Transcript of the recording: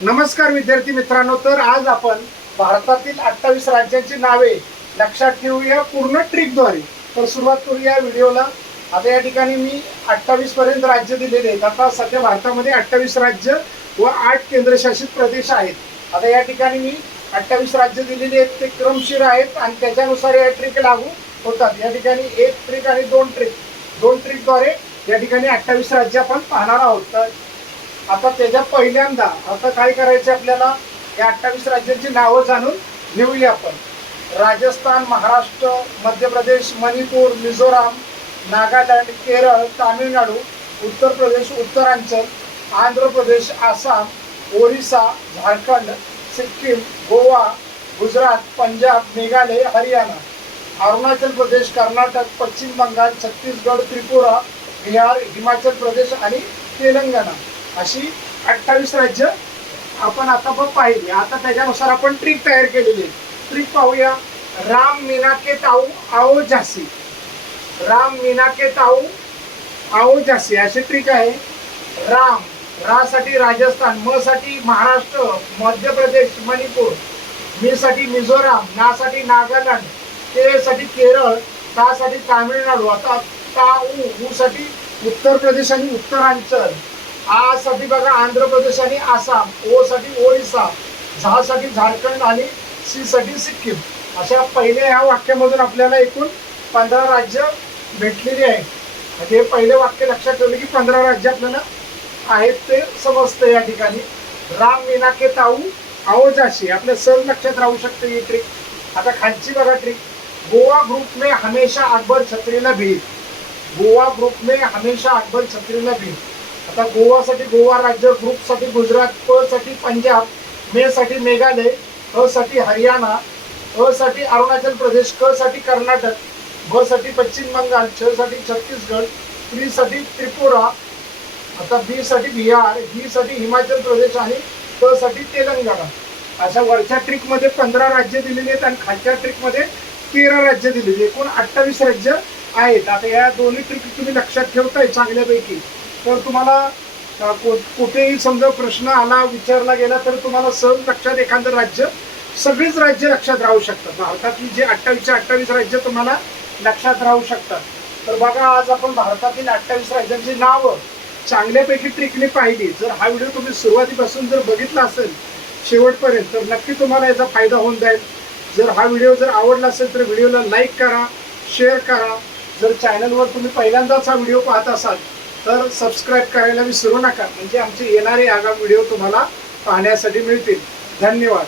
नमस्कार विद्यार्थी मित्रांनो तर आज आपण भारतातील अठ्ठावीस राज्यांची नावे लक्षात ठेवूया पूर्ण ट्रिकद्वारे तर सुरुवात करूया व्हिडिओला. आता या ठिकाणी मी अठ्ठावीस पर्यंत राज्य दिलेले आहेत. आता सध्या भारतामध्ये अठ्ठावीस राज्य व आठ केंद्रशासित प्रदेश आहेत. आता या ठिकाणी मी अठ्ठावीस राज्य दिलेली आहेत. ते क्रमशीर आहेत आणि त्याच्यानुसार या ट्रिक लागू होतात. या ठिकाणी एक ट्रिक आणि दोन ट्रिक दोन ट्रिकद्वारे या ठिकाणी अठ्ठावीस राज्य आपण पाहणार आहोत. तर आता त्याच्या पहिल्यांदा आता काय करायचं आपल्याला? या अठ्ठावीस राज्यांची नावं जाणून घेऊया आपण. राजस्थान महाराष्ट्र मध्य प्रदेश मणिपूर मिझोराम नागालँड केरळ तामिळनाडू उत्तर प्रदेश उत्तरांचल आंध्र प्रदेश आसाम ओरिसा झारखंड सिक्कीम गोवा गुजरात पंजाब मेघालय हरियाणा अरुणाचल प्रदेश कर्नाटक पश्चिम बंगाल छत्तीसगड त्रिपुरा बिहार हिमाचल प्रदेश आणि तेलंगणा. अशी अठ्ठावीस राज्य आपण आता पण पाहिली. आता त्याच्यानुसार आपण ट्रिक तयार केलेली आहे. ट्रिक पाहूया. राम मीनाके ताऊ आओ झासी राम मीनाके ताऊ आओ झासी अशी ट्रिक आहे. राम रा साठी राजस्थान म साठी महाराष्ट्र मध्य प्रदेश मणिपूर मी साठी मिझोराम ना साठी नागालँड के साठी केरळ तासाठी तामिळनाडू. आता ता ऊ साठी उत्तर प्रदेश आणि उत्तरांचल. आ साठी बघा आंध्र प्रदेश आणि आसाम ओ साठी ओरिसा झा साठी झारखंड आणि सी साठी सिक्कीम. अशा पहिल्या ह्या वाक्यामधून आपल्याला एकूण पंधरा राज्य भेटलेली आहे. म्हणजे हे पहिले वाक्य लक्षात ठेवलं की पंधरा राज्य आपल्याला आहेत ते समजतं या ठिकाणी. राम मिनाके ताऊ आवजाशी आपल्या सर लक्षात राहू शकते ही ट्रिक आता खालची बघा ट्रिक गोवा ग्रुप में हमेशा अकबर छत्रीला भेट. गोवा ग्रुप में हमेशा अकबर छत्रीला भेट. आता गोवासाठी गोवा राज्य ग्रुपसाठी गुजरात प साठी पंजाब मे साठी मेघालय अ साठी हरियाणा अ साठी अरुणाचल प्रदेश क साठी कर्नाटक ब साठी पश्चिम बंगाल छ साठी छत्तीसगड त्रि साठी त्रिपुरा आता बी साठी बिहार बी साठी हिमाचल प्रदेश आणि क साठी तेलंगणा. अशा वरच्या ट्रिकमध्ये पंधरा राज्य दिलेली आहेत आणि खालच्या ट्रिकमध्ये तेरा राज्य दिलेली एकूण अठ्ठावीस राज्य आहेत. आता या दोन्ही ट्रिक तुम्ही लक्षात ठेवताय चांगल्यापैकी. तर तुम्हाला को- कुठेही समजा प्रश्न आला विचारला गेला तर तुम्हाला सहज लक्षात एखादं राज्य सगळीच राज्य लक्षात राहू शकतात. भारतातली जे अठ्ठावीसच्या अठ्ठावीस राज्य तुम्हाला लक्षात राहू शकतात. तर बघा आज आपण भारतातील अठ्ठावीस राज्यांची नावं चांगल्यापैकी ट्रिकने पाहिली. जर हा व्हिडिओ तुम्ही सुरुवातीपासून जर बघितला असेल शेवटपर्यंत तर नक्की तुम्हाला याचा फायदा होऊन जाईल. जर हा व्हिडिओ जर आवडला असेल तर व्हिडिओला लाईक करा शेअर करा. जर चॅनलवर तुम्ही पहिल्यांदाच हा व्हिडिओ पाहत असाल तर सबस्क्राईब करायला विसरू नका. म्हणजे आमचे येणारे आगामी व्हिडिओ तुम्हाला पाहण्यासाठी मिळतील. धन्यवाद.